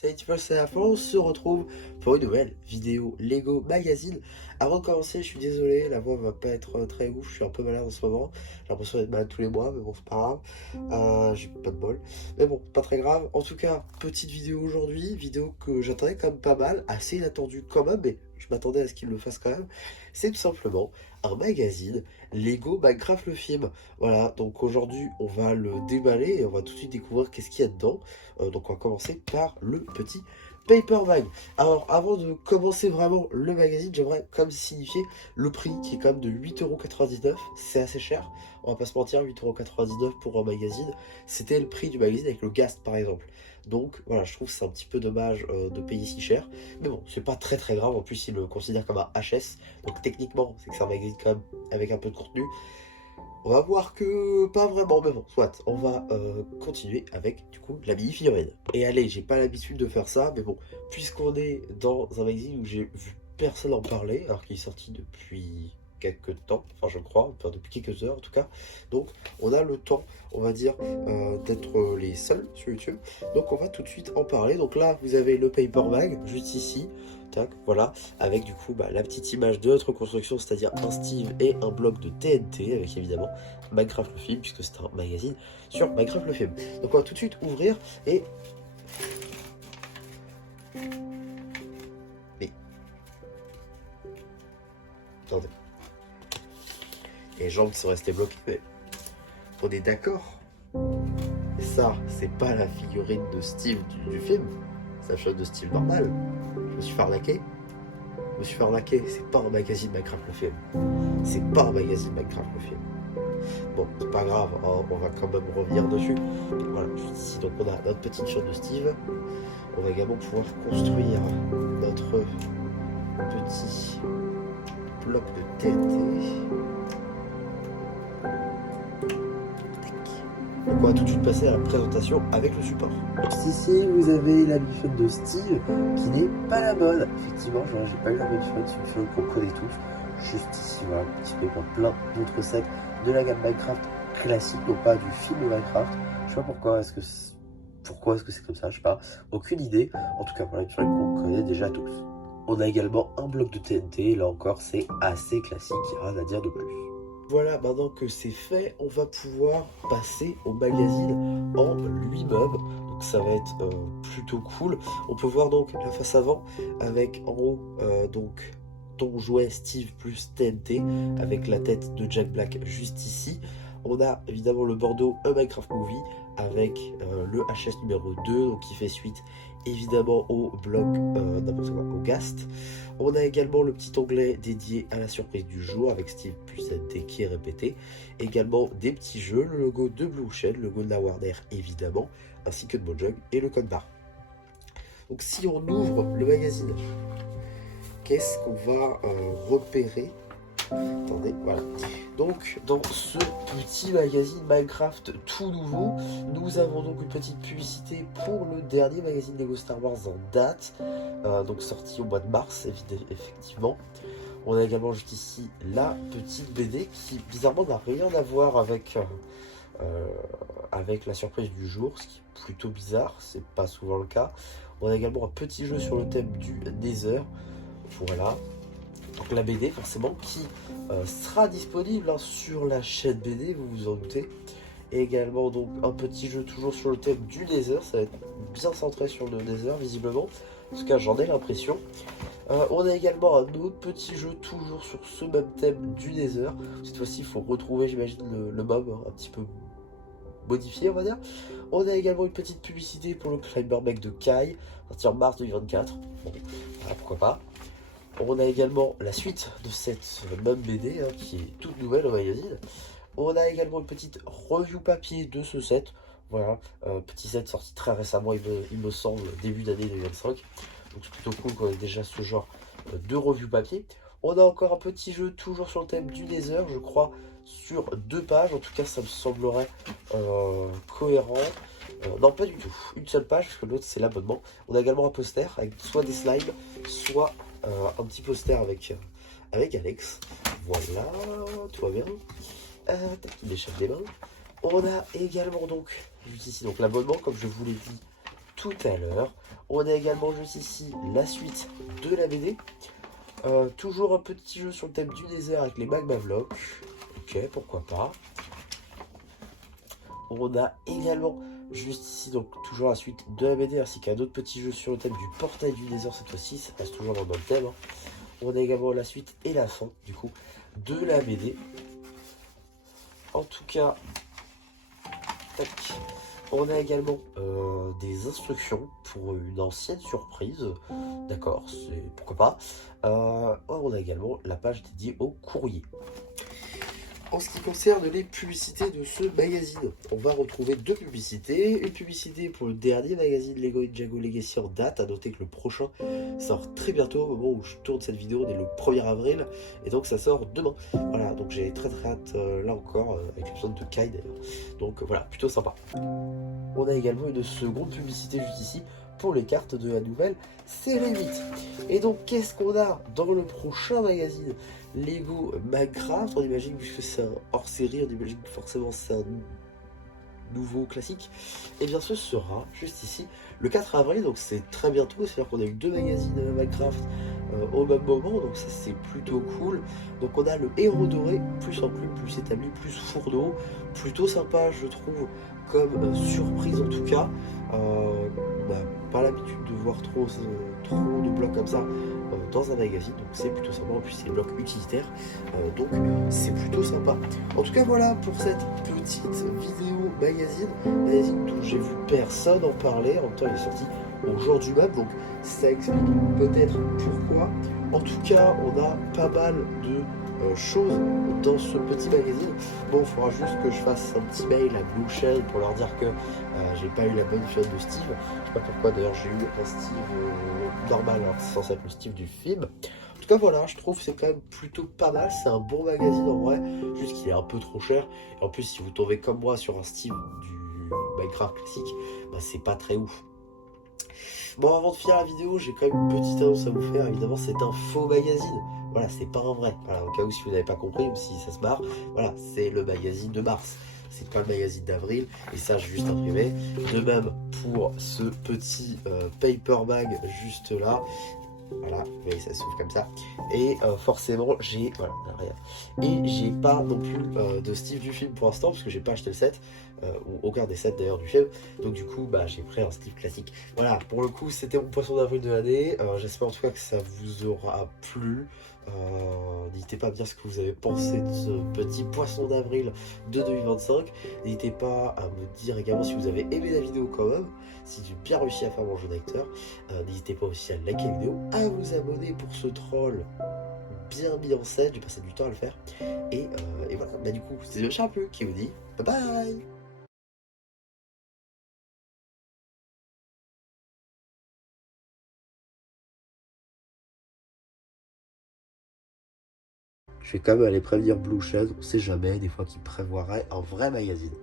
Salut people, c'est la fin, on se retrouve pour une nouvelle vidéo Lego Magazine. Avant de commencer, je suis désolé, la voix va pas être très ouf, je suis un peu malade en ce moment. J'ai l'impression d'être malade tous les mois, mais bon, c'est pas grave. J'ai pas de bol. Mais bon, pas très grave. En tout cas, petite vidéo aujourd'hui, vidéo que j'attendais quand même pas mal, assez inattendue quand même, mais je m'attendais à ce qu'il le fasse quand même. C'est tout simplement un magazine Lego Minecraft le film. Voilà, donc aujourd'hui, on va le déballer et on va tout de suite découvrir qu'est-ce qu'il y a dedans. Donc on va commencer par le petit paper bag. Alors avant de commencer vraiment le magazine, j'aimerais quand même signifier le prix qui est quand même de 8,99 €. C'est assez cher, on va pas se mentir, 8,99 € pour un magazine. C'était le prix du magazine avec le Gast par exemple. Donc voilà, je trouve que c'est un petit peu dommage de payer si cher. Mais bon, c'est pas très grave, en plus il le considère comme un HS. Donc techniquement, c'est que c'est un magazine quand même avec un peu de contenu. On va voir que pas vraiment, mais bon, soit. On va continuer avec du coup la mini-figurine. Et allez, j'ai pas l'habitude de faire ça, mais bon, puisqu'on est dans un magazine où j'ai vu personne en parler, alors qu'il est sorti depuis quelques temps, enfin je crois, enfin depuis quelques heures en tout cas. Donc on a le temps, on va dire, d'être les seuls sur YouTube. Donc on va tout de suite en parler. Donc là, vous avez le paper bag, juste ici. Tac, voilà, avec du coup la petite image de notre construction, c'est-à-dire un Steve et un bloc de TNT, avec évidemment Minecraft le film, puisque c'est un magazine sur Minecraft le film. Donc on va tout de suite ouvrir et... Mais... Attendez. Il y a les jambes qui sont restées bloquées, mais... On est d'accord. Ça, c'est pas la figurine de Steve du film. C'est la chose de Steve normal. Je me suis fait arnaquer. C'est pas un magazine Minecraft le film. C'est pas un magazine Minecraft le film. Bon, c'est pas grave, hein, on va quand même revenir dessus. Voilà, juste ici, donc on a notre petite fiole de Steve. On va également pouvoir construire notre petit bloc de TNT. Donc on va tout de suite passer à la présentation avec le support. Juste ici, vous avez la bifiole de Steve qui n'est pas la bonne. Effectivement, j'ai pas eu la bonne fiole, c'est une fiole qu'on connaît tous. Juste ici, voilà, un petit peu comme plein d'autres sets de la gamme Minecraft classique, non pas du film Minecraft. Je sais pas pourquoi est-ce que c'est comme ça, je sais pas, aucune idée. En tout cas, voilà une fiole qu'on connaît déjà tous. On a également un bloc de TNT, là encore c'est assez classique, il n'y a rien à dire de plus. Voilà, maintenant que c'est fait, on va pouvoir passer au magazine en lui-même. Donc ça va être plutôt cool. On peut voir donc la face avant avec en haut donc ton jouet Steve plus TNT avec la tête de Jack Black juste ici. On a évidemment le Bordeaux A Minecraft Movie avec le HS numéro 2 donc qui fait suite évidemment au bloc n'importe quoi, au Gast. On a également le petit onglet dédié à la surprise du jour avec Steve plus TNT qui est répété. Également des petits jeux, le logo de Blue Shed, le logo de la Warner évidemment, ainsi que de Mojang et le code barre. Donc si on ouvre le magazine, qu'est-ce qu'on va repérer? Attendez, voilà. Donc, dans ce petit magazine Minecraft tout nouveau, nous avons donc une petite publicité pour le dernier magazine Lego Star Wars en date, donc sorti au mois de mars, effectivement. On a également juste ici la petite BD qui, bizarrement, n'a rien à voir avec la surprise du jour, ce qui est plutôt bizarre, c'est pas souvent le cas. On a également un petit jeu sur le thème du Nether, voilà. Donc la BD forcément qui sera disponible sur la chaîne BD, vous vous en doutez. Et également donc un petit jeu toujours sur le thème du Nether, ça va être bien centré sur le Nether visiblement. En tout cas j'en ai l'impression. On a également un autre petit jeu toujours sur ce même thème du Nether. Cette fois-ci il faut retrouver j'imagine le mob un petit peu modifié on va dire. On a également une petite publicité pour le Climber Mech de Kai, sorti en mars 2024. Bon, voilà, pourquoi pas. On a également la suite de cette même BD qui est toute nouvelle au magazine. On a également une petite review papier de ce set. Voilà, petit set sorti très récemment, il me semble, début d'année 2025. Donc c'est plutôt cool qu'on ait déjà ce genre de review papier. On a encore un petit jeu toujours sur le thème du Nether, je crois, sur 2 pages. En tout cas, ça me semblerait cohérent. Non, pas du tout. Une seule page, parce que l'autre, c'est l'abonnement. On a également un poster avec soit des slimes, soit un petit poster avec Alex. Voilà, tout va bien. Il m'échappe des mains. On a également donc, juste ici, donc l'abonnement, comme je vous l'ai dit tout à l'heure. On a également juste ici la suite de la BD. Toujours un petit jeu sur le thème du désert avec les magma blocs. Ok, pourquoi pas. On a également juste ici, donc toujours la suite de la BD, ainsi qu'un autre petit jeu sur le thème du portail du désert cette fois-ci, ça reste toujours dans le même thème. Hein. On a également la suite et la fin, du coup, de la BD. En tout cas, tac. On a également des instructions pour une ancienne surprise. D'accord, c'est pourquoi pas. On a également la page dédiée au courrier. En ce qui concerne les publicités de ce magazine, on va retrouver deux publicités. Une publicité pour le dernier magazine Lego Ninjago Legacy en date. À noter que le prochain sort très bientôt, au moment où je tourne cette vidéo, on est le 1er avril. Et donc ça sort demain. Voilà, donc j'ai très hâte, là encore, avec l'épisode de Kai d'ailleurs. Donc voilà, plutôt sympa. On a également une seconde publicité juste ici pour les cartes de la nouvelle série 8. Et donc qu'est-ce qu'on a dans le prochain magazine Lego Minecraft? On imagine, puisque c'est un hors-série, on imagine que forcément c'est un nouveau classique. Et bien ce sera juste ici le 4 avril, donc c'est très bientôt. C'est-à-dire qu'on a eu deux magazines Minecraft au même moment, donc ça c'est plutôt cool. Donc on a le héros doré, plus en plus établi, plus fourneau, plutôt sympa je trouve comme surprise en tout cas. Pas l'habitude de voir trop de blocs comme ça dans un magazine, donc c'est plutôt sympa. En plus c'est des blocs utilitaires, donc c'est plutôt sympa. En tout cas voilà pour cette petite vidéo magazine dont j'ai vu personne en parler. En même temps il est sorti au jour du map, donc ça explique peut-être pourquoi. En tout cas on a pas mal de choses dans ce petit magazine. Bon, il faudra juste que je fasse un petit mail à Blue Shell pour leur dire que j'ai pas eu la bonne fiole de Steve. Je sais pas pourquoi d'ailleurs j'ai eu un Steve normal alors que c'est censé être le Steve du film. En tout cas voilà, je trouve que c'est quand même plutôt pas mal. C'est un bon magazine en vrai, juste qu'il est un peu trop cher. Et en plus si vous tombez comme moi sur un Steve du Minecraft classique, bah, c'est pas très ouf. Bon, avant de finir la vidéo, j'ai quand même une petite annonce à vous faire. Évidemment, c'est un faux magazine. Voilà, c'est pas un vrai. Voilà, au cas où si vous n'avez pas compris, même si ça se barre, voilà, c'est le magazine de mars. C'est pas le magazine d'avril, et ça j'ai juste imprimé. De même pour ce petit paper bag juste là. Voilà, vous voyez, ça s'ouvre comme ça. Et forcément, j'ai. Voilà, rien. Et j'ai pas non plus de Steve du film pour l'instant, parce que j'ai pas acheté le set, ou aucun des sets d'ailleurs du film. Donc du coup, bah, j'ai pris un Steve classique. Voilà, pour le coup, c'était mon poisson d'avril de l'année. J'espère en tout cas que ça vous aura plu. N'hésitez pas à me dire ce que vous avez pensé de ce petit poisson d'avril de 2025. N'hésitez pas à me dire également si vous avez aimé la vidéo quand même, si j'ai bien réussi à faire mon jeu d'acteur. N'hésitez pas aussi à liker la vidéo, à vous abonner pour ce troll bien mis en scène. J'ai passé du temps à le faire. Et voilà, bah du coup, c'est le Charles qui vous dit bye bye. Je vais quand même aller prévenir Blue Shed, on sait jamais, des fois qu'il prévoirait un vrai magazine.